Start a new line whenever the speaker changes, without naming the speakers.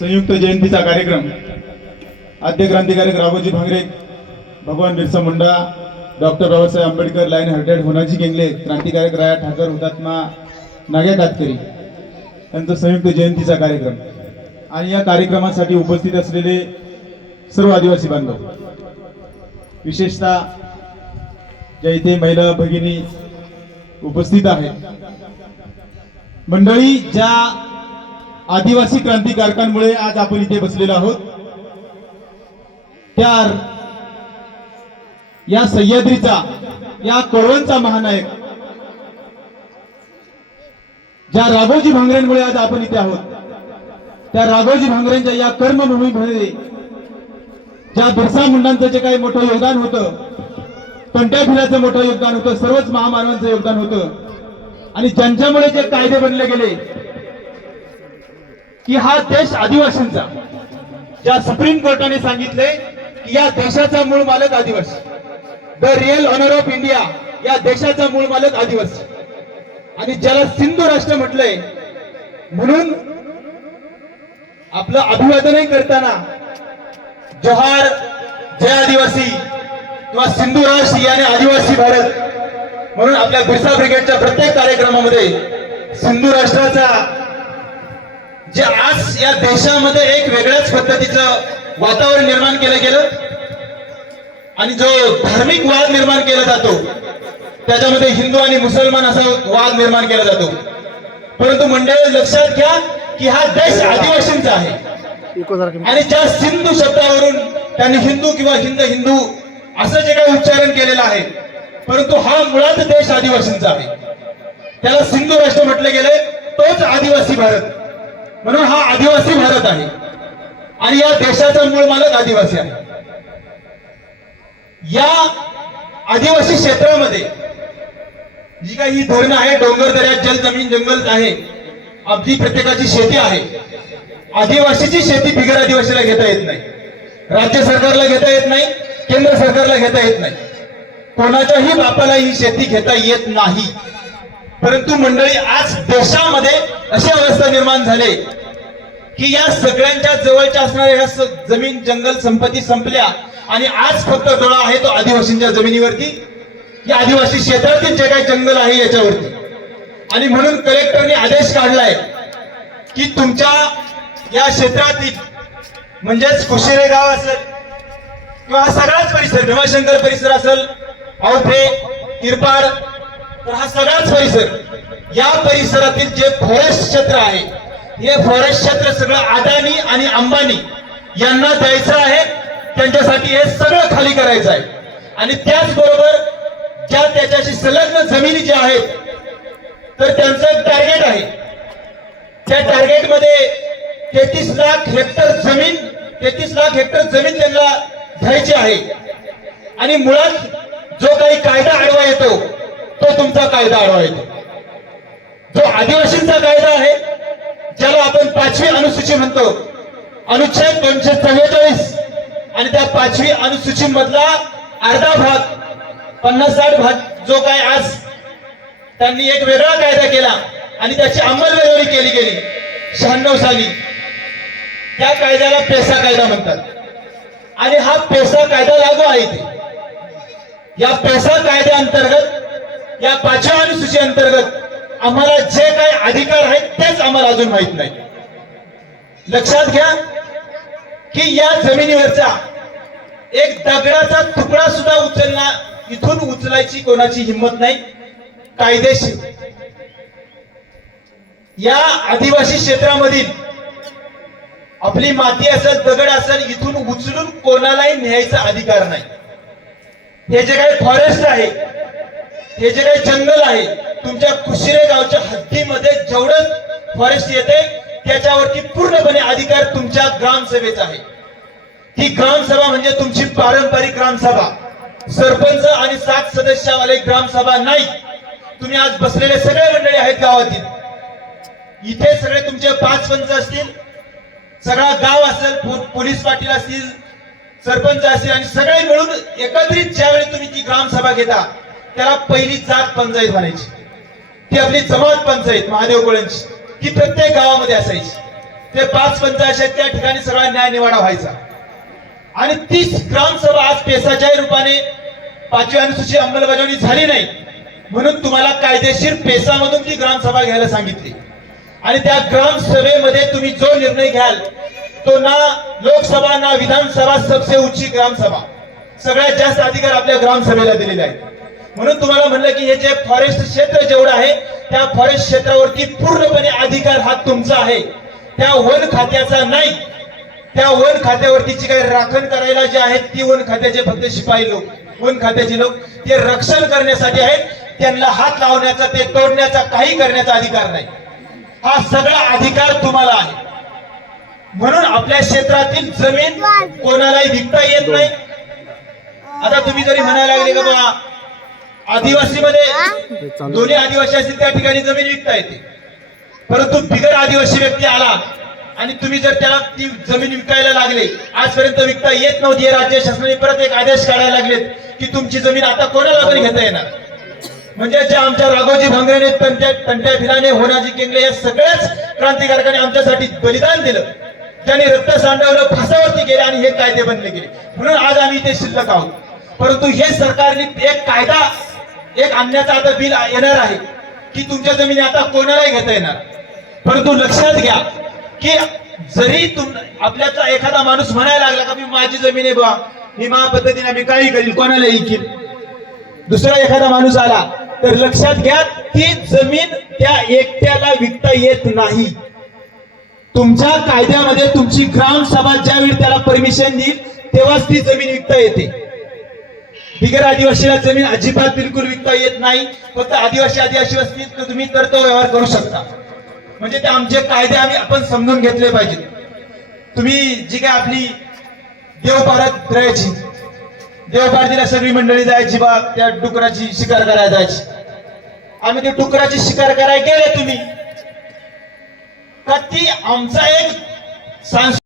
संयुक्त जयंतीचा कार्यक्रम. आद्य क्रांतिकारक राघोजी भांगरे भगवान Birsa Munda doctor Babasaheb Ambedkar lion hearted Honaji Gengle क्रांतिकारक राया ठाकर हुतात्मा नाग्या कातकरी यांचा संयुक्त जयंतीचा कार्यक्रम. आणि या कार्यक्रमासाठी उपस्थित असलेले सर्व आदिवासी बांधव विशेषतः ज्या इथे महिला भगिनी उपस्थित आहेत. मंडळी ज्या आदिवासी क्रांतिकारकांमुळे आज आपण इथे बसलेलो आहोत. त्या या सह्याद्रीचा या कळवणचा महानायक ज्या राघोजी भांगऱ्यांमुळे आज आपण इथे आहोत त्या राघोजी भांगऱ्यांच्या या कर्मभूमीमध्ये ज्या बिरसा मुंडांचं जे काही मोठं योगदान होतं कंट्याभिराचं मोठं योगदान होतं सर्वच महामानवांचं योगदान होतं आणि ज्यांच्यामुळे जे कायदे बनले गेले की हा देश आदिवासींचा. ज्या सुप्रीम कोर्टाने सांगितले की या देशाचा मूळ मालक आदिवासी. The real owner of India या देशाचा मूळ मालक आदिवासी. आणि ज्याला सिंधू राष्ट्र म्हटलंय म्हणून आपलं अभिवादनही करताना जोहार जय आदिवासी किंवा सिंधू राष्ट्र याने आदिवासी भारत म्हणून आपल्या बिरसा ब्रिगेडच्या प्रत्येक कार्यक्रमामध्ये सिंधू राष्ट्राचा जे आज या देशामध्ये एक वेगळ्याच पद्धतीचं वातावरण निर्माण केलं गेलं आणि जो धार्मिक वाद निर्माण केला जातो त्याच्यामध्ये हिंदू आणि मुसलमान असा वाद निर्माण केला जातो. परंतु मंडळी लक्षात घ्या की हा देश आदिवासींचा आहे. आणि ज्या सिंधू शब्दावरून त्यांनी हिंदू किंवा हिंद हिंदू असं जे काही उच्चारण केलेलं आहे परंतु हा मुळात देश आदिवासींचा आहे. त्याला सिंधू राष्ट्र म्हटले गेले तोच आदिवासी भारत. म्हणून हा आदिवासी भारत आहे. आणि या देशाचा मूळ मालक आदिवासी आहे. या आदिवासी क्षेत्रामध्ये जी काही ही धरणं आहे डोंगर दऱ्यात जल जमीन जंगल आहे अगदी प्रत्येकाची शेती आहे. आदिवासीची शेती बिगर आदिवासीला घेता येत नाही. राज्य सरकारला घेता येत नाही केंद्र सरकारला घेता येत नाही. कोणाच्याही बापाला ही शेती घेता येत नाही. परंतु मंडळी आज देशामध्ये अशी अवस्था निर्माण झाली की या सगळ्यांच्या जवळच्या असणाऱ्या ह्या जमीन जंगल संपत्ती संपल्या आणि आज फक्त डोळा आहे तो आदिवासींच्या जमिनीवरती. या आदिवासी क्षेत्रातील जे काही जंगल आहे याच्यावरती. आणि म्हणून कलेक्टरने आदेश काढलाय की तुमच्या या क्षेत्रातील म्हणजेच कुशेरे गाव असेल किंवा सगळाच परिसर भीमाशंकर परिसर असेल औठे किरपाड तर हा सगळाच परिसर या परिसरातील जे फॉरेस्ट क्षेत्र आहे हे फॉरेस्ट क्षेत्र सगळं अदानी आणि अंबानी यांना द्यायचं आहे. त्यांच्यासाठी हे सगळं खाली करायचं आहे. आणि त्याचबरोबर ज्या त्याच्याशी संलग्न जमिनी ज्या आहेत तर त्यांचं एक टार्गेट आहे. त्या टार्गेटमध्ये तेहतीस लाख हेक्टर जमीन तेहतीस लाख हेक्टर जमीन त्यांना घ्यायची आहे. आणि मुळात जो काही कायदा आडवा येतो तो तुमचा कायदा आढावा येतो जो आदिवासींचा कायदा आहे ज्याला आपण पाचवी अनुसूची म्हणतो. अनुच्छेद दोनशे चव्वेचाळीस आणि त्या पाचवी अनुसूची मधला अर्धा भाग पन्नास साठ भाग जो काय आज त्यांनी एक वेगळा कायदा केला आणि त्याची अंमलबजावणी केली गेली शहाण्णव साली. त्या कायद्याला पेसा कायदा म्हणतात. आणि हा पेसा कायदा लागू आहे या पेसा कायद्या या पाचव्या अनुसूची अंतर्गत आम्हाला जे काही अधिकार आहेत तेच आम्हाला अजून माहीत नाही लक्षात घ्या की या जमिनीवरचा एक दगडाचा तुकडा सुद्धा उचलला इथून उचलायची कोणाची हिंमत नाही. कायदेशीर. या आदिवासी क्षेत्रामधील आपली माती असेल दगड असेल इथून उचलून कोणालाही न्यायचा अधिकार नाही. हे जे काही फॉरेस्ट आहे हे जे काही जंगल आहे तुमच्या कुशिरे गावच्या हद्दीमध्ये जेवढं फॉरेस्ट येते त्याच्यावरती पूर्णपणे अधिकार तुमच्या ग्रामसभेचा आहे. ही ग्रामसभा म्हणजे तुमची पारंपरिक ग्रामसभा. सरपंच आणि सात सदस्यावाले ग्रामसभा नाही. तुम्ही आज बसलेले सगळे मंडळी आहेत गावातील. इथे सगळे तुमचे पाच पंच असतील सगळा गाव असेल पोलीस पाटील असतील सरपंच असतील आणि सगळे मिळून एकत्रित ज्यावेळी तुम्ही ती ग्रामसभा घेता त्याला पहिली जात पंचायत म्हणायची. ती आपली जमात पंचायत महादेव गोळ्यांची. ती प्रत्येक गावामध्ये असायची. ते पाच पंचायत त्या ठिकाणी सगळा न्याय निवाडा व्हायचा. आणि तीच ग्रामसभा आज पेसाच्या रूपाने पाचवी अनुसूची अंमलबजावणी झाली नाही. म्हणून तुम्हाला कायदेशीर पेसामधून ती ग्रामसभा घ्यायला सांगितली. आणि त्या ग्रामसभेमध्ये तुम्ही जो निर्णय घ्याल तो ना लोकसभा ना विधानसभा सबसे उच्ची ग्रामसभा. सगळ्यात जास्त अधिकार आपल्या ग्रामसभेला दिलेले आहेत. म्हणून तुम्हाला म्हणलं की हे जे फॉरेस्ट क्षेत्र जेवढं आहे त्या फॉरेस्ट क्षेत्रावरती पूर्णपणे अधिकार हा तुमचा आहे. त्या वन खात्याचा नाही. त्या वन खात्यावरती जी काही राखण करायला जे आहेत ती वन खात्याचे फक्त शिपाई लोक. वन खात्याचे लोक ते रक्षण करण्यासाठी आहेत. त्यांना हात लावण्याचा ते तोडण्याचा काही करण्याचा अधिकार नाही. हा सगळा अधिकार तुम्हाला आहे. म्हणून आपल्या क्षेत्रातील जमीन कोणालाही विकता येत नाही. आता तुम्ही जरी म्हणायला लागले का बा आदिवासीमध्ये दोन्ही आदिवासी असतील त्या ठिकाणी जमीन विकता येते. परंतु बिगर आदिवासी व्यक्ती आला आणि तुम्ही जर त्याला ती जमीन विकायला लागले आजपर्यंत विकता येत नव्हती. हे राज्य शासनाने परत एक आदेश काढायला लागलेत की तुमची जमीन आता कोणाला पण घेता येणार? म्हणजे जे आमच्या राघोजी भांगरेने तंट्या तंट्या फिराने होनाजी केंगले या सगळ्याच क्रांतिकारकाने आमच्यासाठी बलिदान दिलं. त्यांनी रक्त सांडवलं फासावरती गेले आणि हे कायदे बनले गेले. म्हणून आज आम्ही इथे शिल्लक आहोत. परंतु हे सरकारने एक कायदा एक आणण्याचं आता बिल येणार आहे की तुमच्या जमिनी आता कोणालाही घेता येणार. परंतु लक्षात घ्या की जरी तुम आपल्याचा एखादा माणूस म्हणायला लागला का मी माझी जमीन आहे बा मी मा पद्धतीने मी काही करील कोणाला ऐकील दुसरा एखादा माणूस आला तर लक्षात घ्या ती जमीन त्या एकट्याला विकता येत नाही. तुमच्या कायद्यामध्ये तुमची ग्रामसभा ज्यावेळी त्याला परमिशन देईल तेव्हाच ती जमीन विकता येते. बिगर आदिवासीला जमीन अजिबात बिलकुल विकता येत नाही. फक्त आदिवासी आदिवासी असतील तर तुम्ही तर तो व्यवहार करू शकता. म्हणजे ते आमचे कायदे आम्ही आपण समजून घेतले पाहिजेत. तुम्ही जी काय आपली देवपारात राहायची देवपारतीला सगळी मंडळी जायची बा त्या डुकराची शिकार करायला जायची. आम्ही ते डुकराची शिकार करायला गेले तुम्ही. का ती आमचा एक सांस्कृतिक